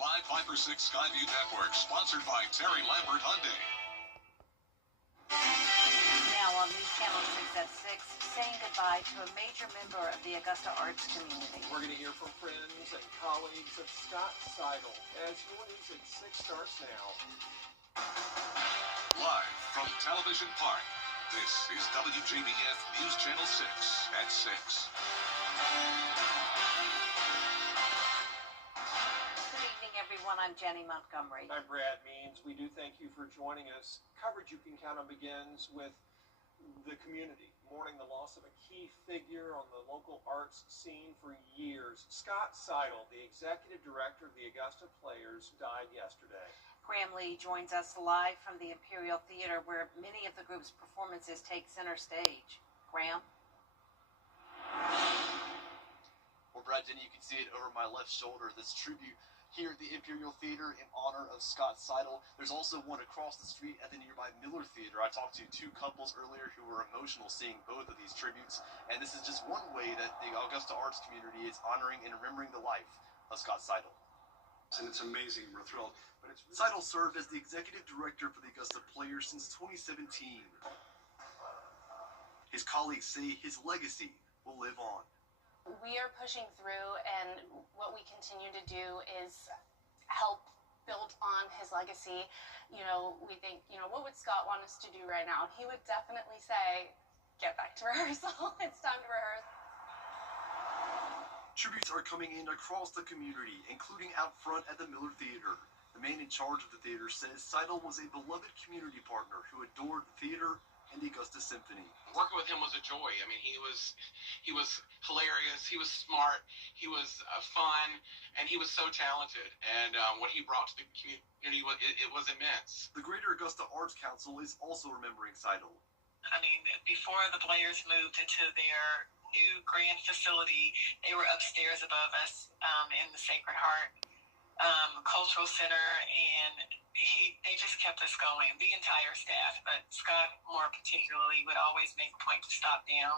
Live 5 for 6 Skyview Network, sponsored by Terry Lambert Hyundai. Now on News Channel 6 at 6, saying goodbye to a major member of the Augusta arts community. We're going to hear from friends and colleagues of Scott Seidel as your news at 6 starts now. Live from Television Park, this is WJBF News Channel 6 at 6. I'm Jenny Montgomery. I'm Brad Means. We do thank you for joining us. Coverage you can count on begins with the community mourning the loss of a key figure on the local arts scene for years. Scott Seidel, the executive director of the Augusta Players, died yesterday. Graham Lee joins us live from the Imperial Theater, where many of the group's performances take center stage. Graham? Well, Brad, Jenny, you can see it over my left shoulder, this tribute here at the Imperial Theater in honor of Scott Seidel. There's also one across the street at the nearby Miller Theater. I talked to two couples earlier who were emotional seeing both of these tributes, and this is just one way that the Augusta arts community is honoring and remembering the life of Scott Seidel. And it's amazing. We're thrilled. But Seidel served as the executive director for the Augusta Players since 2017. His colleagues say his legacy will live on. We are pushing through, and what we continue to do is help build on his legacy. You know, we think, what would Scott want us to do right now? He would definitely say, get back to rehearsal. It's time to rehearse. Tributes are coming in across the community, including out front at the Miller Theater. The man in charge of the theater says Seidel was a beloved community partner who adored the theater and the Augusta Symphony. Working with him was a joy. I mean, he was hilarious. He was smart. He was fun, and he was so talented. And what he brought to the community was immense. The Greater Augusta Arts Council is also remembering Seidel. I mean, before the Players moved into their new grand facility, they were upstairs above us in the Sacred Heart Cultural Center, and they just kept us going, the entire staff, but Scott more particularly would always make a point to stop down,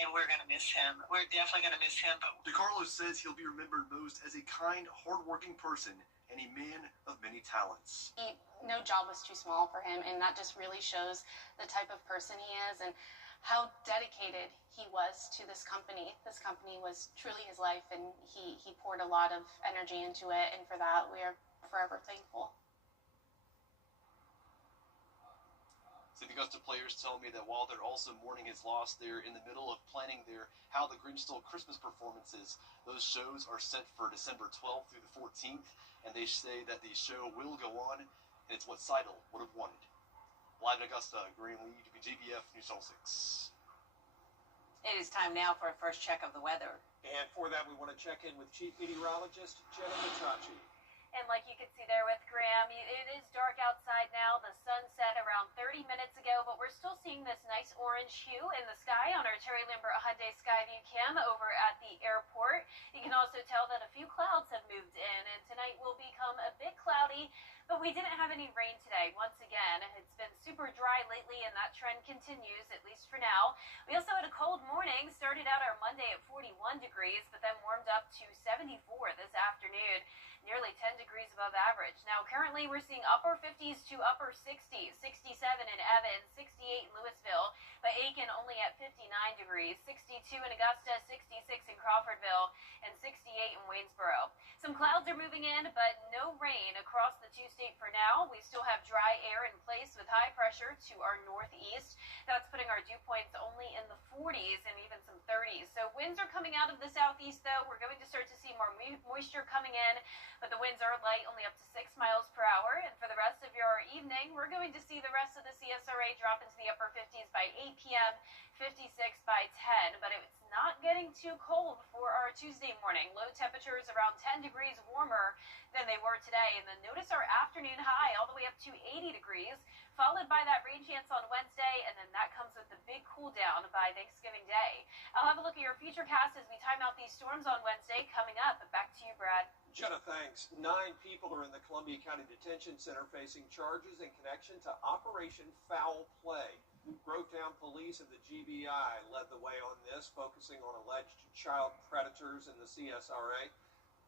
and we're going to miss him. We're definitely going to miss him. But DeCarlo says he'll be remembered most as a kind, hardworking person and a man of many talents. No job was too small for him, and that just really shows the type of person he is and how dedicated he was to this company. This company was truly his life, and he poured a lot of energy into it, and for that we are forever thankful. So the Augusta Players tell me that while they're also mourning his loss, they're in the middle of planning their How the Grinch Stole Christmas performances. Those shows are set for December 12th through the 14th, and they say that the show will go on, and it's what Seidel would have wanted. Live in Augusta, Graham Lee, WJBF News Channel 6. It is time now for a first check of the weather. And for that, we want to check in with Chief Meteorologist Jenna Mitachi. And like you can see there with Graham, it is dark outside now. The sun set around 30 minutes ago, but we're still seeing this nice orange hue in the sky on our Terry Lambert Hyundai Skyview cam over at the airport. You can also tell that a few clouds have moved in, and tonight will become a bit cloudy, but we didn't have any rain today. Once again, it's been super dry lately, and that trend continues, at least for now. We also had a cold morning, started out our Monday at 41 degrees, but then warmed up to 74 this afternoon. Nearly 10 degrees above average. Now, currently, we're seeing upper 50s to upper 60s, 67 in Evans, 68 in Louisville, but Aiken only at 59 degrees, 62 in Augusta, 66 in Crawfordville, and 68 in Waynesboro. Some clouds are moving in, but no rain across the two-state for now. We still have dry air in place with high pressure to our northeast. That's putting our dew points only in the 40s and even some 30s. So winds are coming out of the southeast, though. We're going to start to see more moisture coming in, but the winds are light, only up to 6 miles per hour. And for the rest of your evening, we're going to see the rest of the CSRA drop into the upper 50s by 8 p.m., 56 by 10. But it's not getting too cold for our Tuesday morning. Low temperatures around 10 degrees warmer than they were today. And then notice our afternoon high all the way up to 80 degrees, followed by that rain chance on Wednesday, and then that comes with the big cool down by Thanksgiving Day. I'll have a look at your futurecast as we time out these storms on Wednesday. Coming up, back to you, Brad. Jenna, thanks. 9 people are in the Columbia County Detention Center facing charges in connection to Operation Foul Play. Grovetown Police and the GBI led the way on this, focusing on alleged child predators in the CSRA.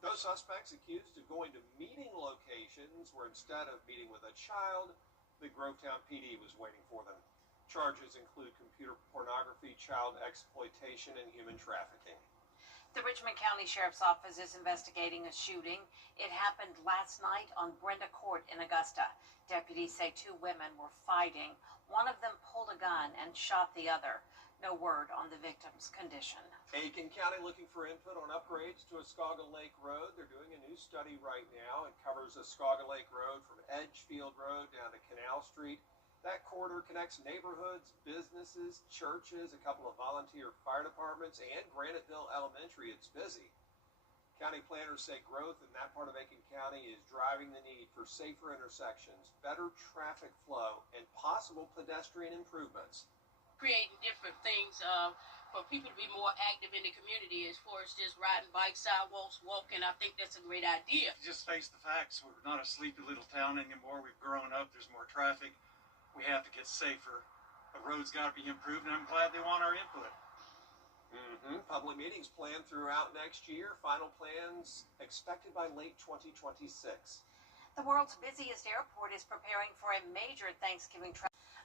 Those suspects accused of going to meeting locations where instead of meeting with a child, the Grovetown PD was waiting for them. Charges include computer pornography, child exploitation, and human trafficking. The Richmond County Sheriff's Office is investigating a shooting. It happened last night on Brenda Court in Augusta. Deputies say two women were fighting. One of them pulled a gun and shot the other. No word on the victim's condition. Aiken County looking for input on upgrades to Oscaga Lake Road. They're doing a new study right now. It covers Oscaga Lake Road from Edgefield Road down to Canal Street. That corridor connects neighborhoods, businesses, churches, a couple of volunteer fire departments, and Graniteville Elementary. It's busy. County planners say growth in that part of Aiken County is driving the need for safer intersections, better traffic flow, and possible pedestrian improvements. Creating different things for people to be more active in the community as far as just riding bikes, sidewalks, walking. I think that's a great idea. Just face the facts. We're not a sleepy little town anymore. We've grown up. There's more traffic. We have to get safer. The road's got to be improved, and I'm glad they want our input. Public meetings planned throughout next year. Final plans expected by late 2026. The world's busiest airport is preparing for a major Thanksgiving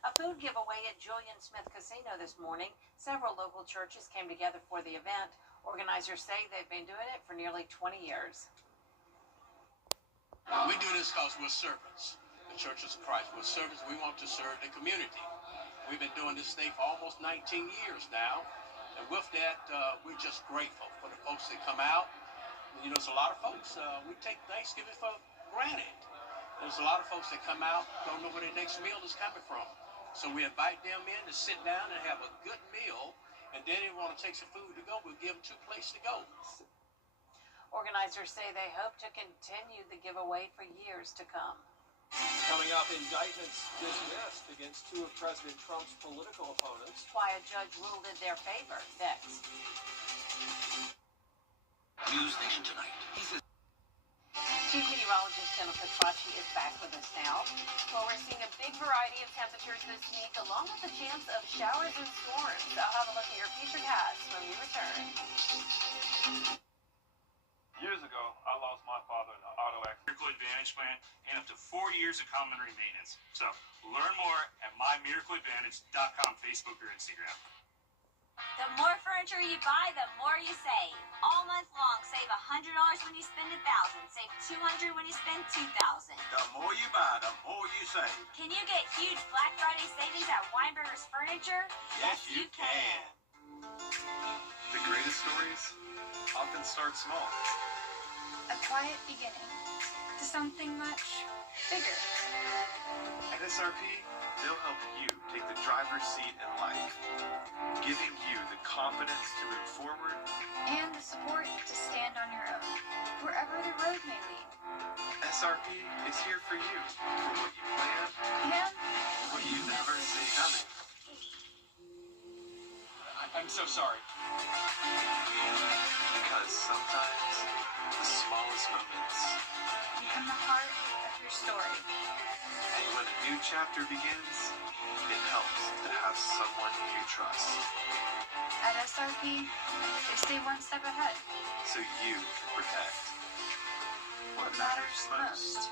a food giveaway at Julian Smith Casino this morning. Several local churches came together for the event. Organizers say they've been doing it for nearly 20 years. We do this because we're servants. The Church of Christ. We're servants. We want to serve the community. We've been doing this thing for almost 19 years now. And with that, we're just grateful for the folks that come out. You know, there's a lot of folks, we take Thanksgiving for granted. There's a lot of folks that come out, don't know where their next meal is coming from. So we invite them in to sit down and have a good meal. And then if they want to take some food to go, we'll give them 2 places to go. Organizers say they hope to continue the giveaway for years to come. Coming up, indictments dismissed against 2 of President Trump's political opponents. Why a judge ruled in their favor. Next. Newsnation tonight. Chief meteorologist Jennifer Tracci is back with us now. Well, we're seeing a big variety of temperatures this week, along with a chance of showers and storms. I'll have a look at your futurecast when we return. Years ago, I lost my father in an auto accident. Miracle Advantage plan and up to 4 years of complimentary maintenance. So, learn more at mymmiracleadvantage.com, Facebook, or Instagram. The more furniture you buy, the more you save. All month long, save $100 when you spend $1,000. Save $200 when you spend $2,000. The more you buy, the more you save. Can you get huge Black Friday savings at Weinberger's Furniture? Yes, you can. The greatest stories often start small. A quiet beginning to something much bigger. At SRP, they'll help you take the driver's seat in life, giving you the confidence to move forward and the support to stand on your own, wherever the road may lead. SRP is here for you, for what you plan and what you never see coming. I'm so sorry. Because sometimes the smallest moments become the heart of your story. And when a new chapter begins, it helps to have someone you trust. At SRP, they stay one step ahead. So you can protect what matters most.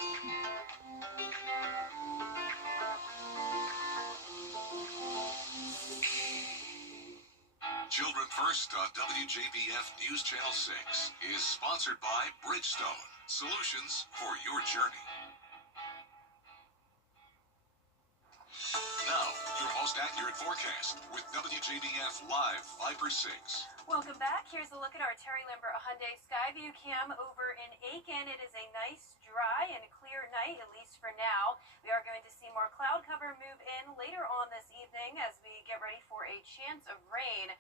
Children First on WJBF News Channel 6 is sponsored by Bridgestone, solutions for your journey. Now, your most accurate forecast with WJBF Live 5/6. Welcome back. Here's a look at our Terry Lambert Hyundai Skyview Cam over in Aiken. It is a nice, dry, and clear night, at least for now. We are going to see more cloud cover move in later on this evening as we get ready for a chance of rain.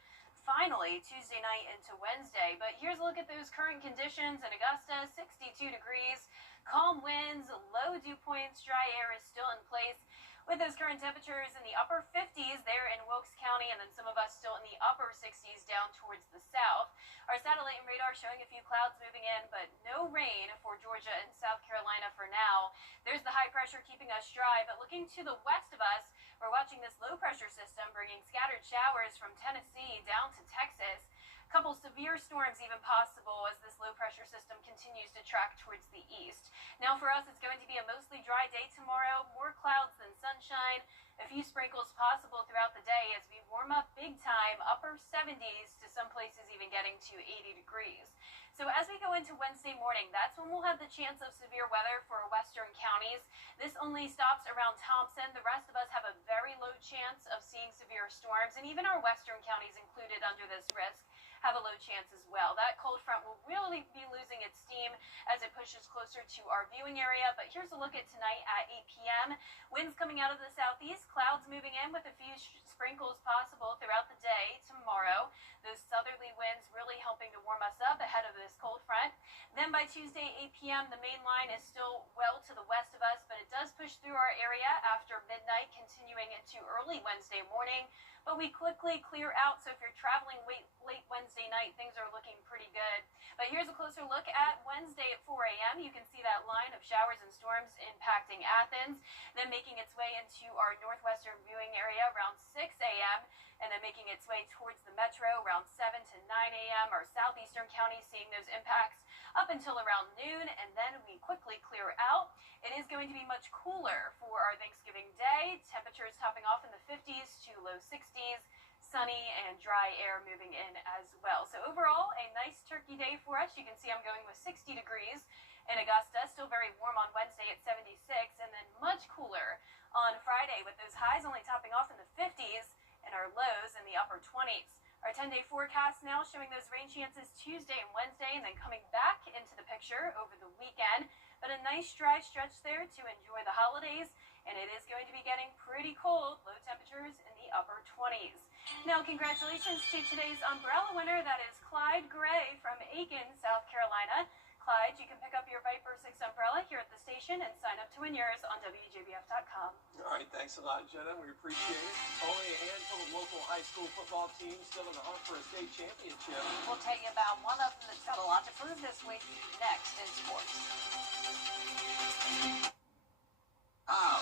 Finally, Tuesday night into Wednesday. But here's a look at those current conditions in Augusta, 62 degrees, calm winds, low dew points, dry air is still in place. With those current temperatures in the upper 50s there in Wilkes County, and then some of us still in the upper 60s down towards the south. Our satellite and radar showing a few clouds moving in, but no rain for Georgia and South Carolina for now. There's the high pressure keeping us dry, but looking to the west of us, we're watching this low pressure system bringing scattered showers from Tennessee down to Texas. couple severe storms even possible as this low pressure system continues to track towards the east. Now for us, it's going to be a mostly dry day tomorrow, more clouds than sunshine, a few sprinkles possible throughout the day as we warm up big time, upper 70s to some places even getting to 80 degrees. So as we go into Wednesday morning, that's when we'll have the chance of severe weather for our western counties. This only stops around Thompson. The rest of us have a very low chance of seeing severe storms, and even our western counties included under this risk have a low chance as well. That cold front will really be losing its steam as it pushes closer to our viewing area. But here's a look at tonight at 8 p.m. Winds coming out of the southeast, clouds moving in with a few sprinkles possible throughout the day tomorrow. Those southerly winds really helping to warm us up ahead of this cold front. Then by Tuesday, 8 p.m., the main line is still well to the west of us, but it does push through our area after midnight, continuing into early Wednesday morning. But we quickly clear out, so if you're traveling late Wednesday night, things are looking pretty good. But here's a closer look at Wednesday at 4 a.m. You can see that line of showers and storms impacting Athens, then making its way into our northwestern viewing area around 6 a.m., and then making its way towards the metro around 7 to 9 a.m. Our southeastern counties seeing those impacts up until around noon, and then we quickly clear out. It is going to be much cooler for our Thanksgiving Day. Temperatures topping off in the 50s to low 60s. Sunny and dry air moving in as well. So overall, a nice turkey day for us. You can see I'm going with 60 degrees in Augusta. Still very warm on Wednesday at 76, and then much cooler on Friday with those highs only topping off in the 50s and our lows in the upper 20s. Our 10-day forecast now showing those rain chances Tuesday and Wednesday, and then coming back into the picture over the weekend. But a nice dry stretch there to enjoy the holidays, and it is going to be getting pretty cold, low temperatures in the upper 20s. Now, congratulations to today's umbrella winner. That is Clyde Gray from Aiken, South Carolina. Clyde, you can pick up your Viper 6 umbrella here at the station and sign up to win yours on WJBF.com. All right, thanks a lot, Jenna. We appreciate it. Only a handful of local high school football teams still in the hunt for a state championship. We'll tell you about one of them that's got a lot to prove this week next in sports.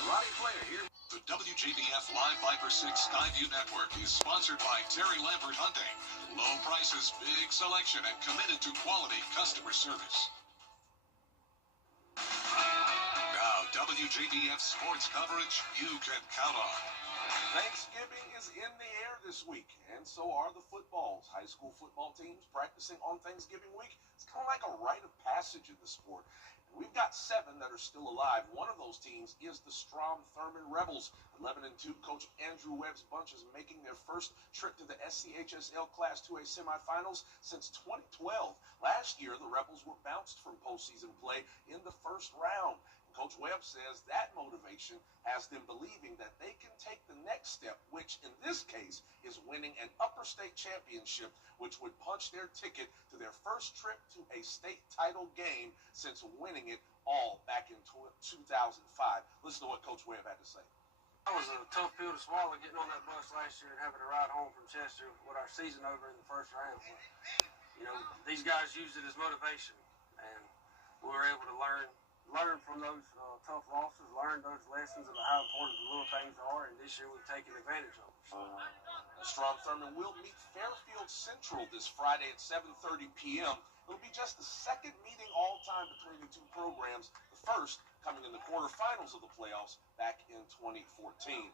Roddy Player here. The WJBF Live Viper 6 Skyview Network is sponsored by Terry Lambert Hyundai. Low prices, big selection, and committed to quality customer service. Now, WJBF sports coverage you can count on. Thanksgiving is in the air this week, and so are the footballs. High school football teams practicing on Thanksgiving week. It's kind of like a rite of passage in the sport. We've got 7 that are still alive. One of those teams is the Strom Thurmond Rebels. 11-2 Coach Andrew Webb's bunch is making their first trip to the SCHSL Class 2A semifinals since 2012. Last year, the Rebels were bounced from postseason play in the first round. Coach Webb says that motivation has them believing that they can take the next step, which in this case is winning an upper state championship, which would punch their ticket to their first trip to a state title game since winning it all back in 2005. Listen to what Coach Webb had to say. That was a tough pill to swallow, getting on that bus last year and having to ride home from Chester with our season over in the first round. You know, these guys used it as motivation, and we were able to learn from those tough losses, learn those lessons about how important the little things are, and this year we've taken advantage of them. Strom Thurmond will meet Fairfield Central this Friday at 7:30 p.m. It'll be just the second meeting all time between the two programs, the first coming in the quarterfinals of the playoffs back in 2014.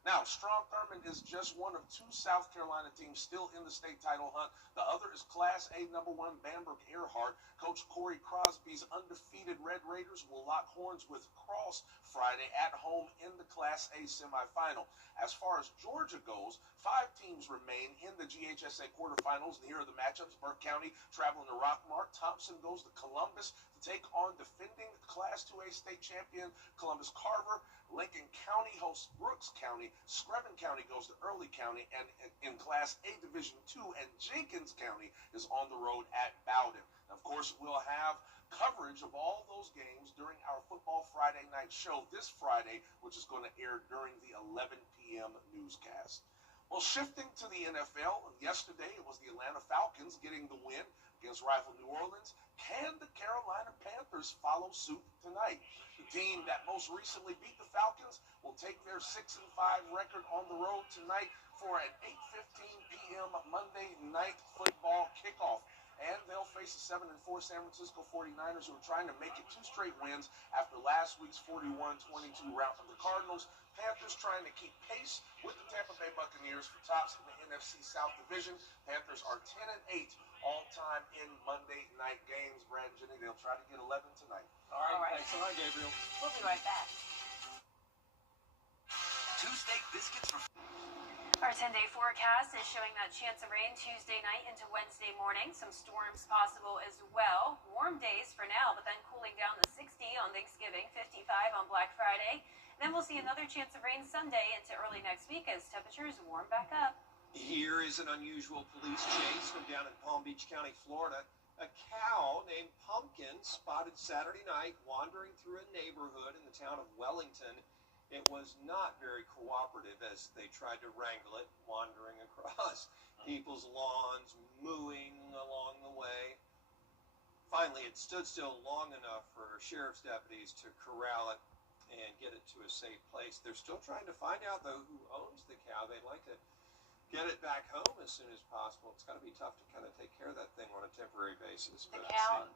Now, Strom Thurmond is just one of 2 South Carolina teams still in the state title hunt. The other is Class A #1 Bamberg Earhart. Coach Corey Crosby's undefeated Red Raiders will lock horns with Cross Friday at home in the Class A semifinal. As far as Georgia goes, 5 teams remain in the GHSA quarterfinals, and here are the matchups. Burke County traveling to Rockmart. Thompson goes to Columbus to take on defending Class 2A state champion Columbus Carver. Lincoln County hosts Brooks County. Screven County goes to Early County, and in Class A Division 2, and Jenkins County is on the road at Bowden. Of course, we'll have coverage of all those games during our Football Friday night show this Friday, which is going to air during the 11 p.m. newscast. Well, shifting to the NFL, yesterday it was the Atlanta Falcons getting the win against rival New Orleans. Can the Carolina Panthers follow suit tonight? The team that most recently beat the Falcons will take their 6-5 record on the road tonight for an 8:15 p.m. Monday night football kickoff. And they'll face the 7-4 San Francisco 49ers, who are trying to make it 2 straight wins after last week's 41-22 rout of the Cardinals. Panthers trying to keep pace with the Tampa Bay Buccaneers for tops in the NFC South Division. Panthers are 10-8 all-time in Monday night games. Brad and Jenny, they'll try to get 11 tonight. All right. Thanks a lot, Gabriel. We'll be right back. 2 steak biscuits for... Our 10-day forecast is showing that chance of rain Tuesday night into Wednesday morning. Some storms possible as well. Warm days for now, but then cooling down to 60 on Thanksgiving, 55 on Black Friday. Then we'll see another chance of rain Sunday into early next week as temperatures warm back up. Here is an unusual police chase from down in Palm Beach County, Florida. A cow named Pumpkin spotted Saturday night wandering through a neighborhood in the town of Wellington. It was not very cooperative as they tried to wrangle it, wandering across people's lawns, mooing along the way. Finally, it stood still long enough for sheriff's deputies to corral it and get it to a safe place. They're still trying to find out, though, who owns the cow. They'd like to get it back home as soon as possible. It's got to be tough to kind of take care of that thing on a temporary basis. The cow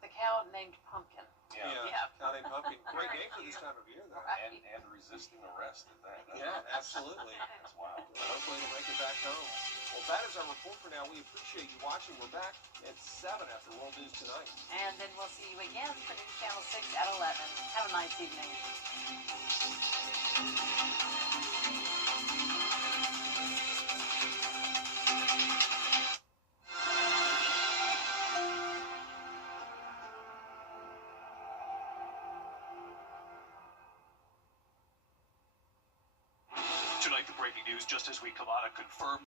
named Pumpkin. Yeah. Cow named Pumpkin. Great name for this time of year, though. Right. And resisting arrest at that. Yeah, absolutely. That's wild. Hopefully they'll make it back home. Well, that is our report for now. We appreciate you watching. We're back at 7 after World News Tonight. And then we'll see you again for News Channel 6 at 11. Have a nice evening. Tonight, the breaking news, just as we come out, a confirmed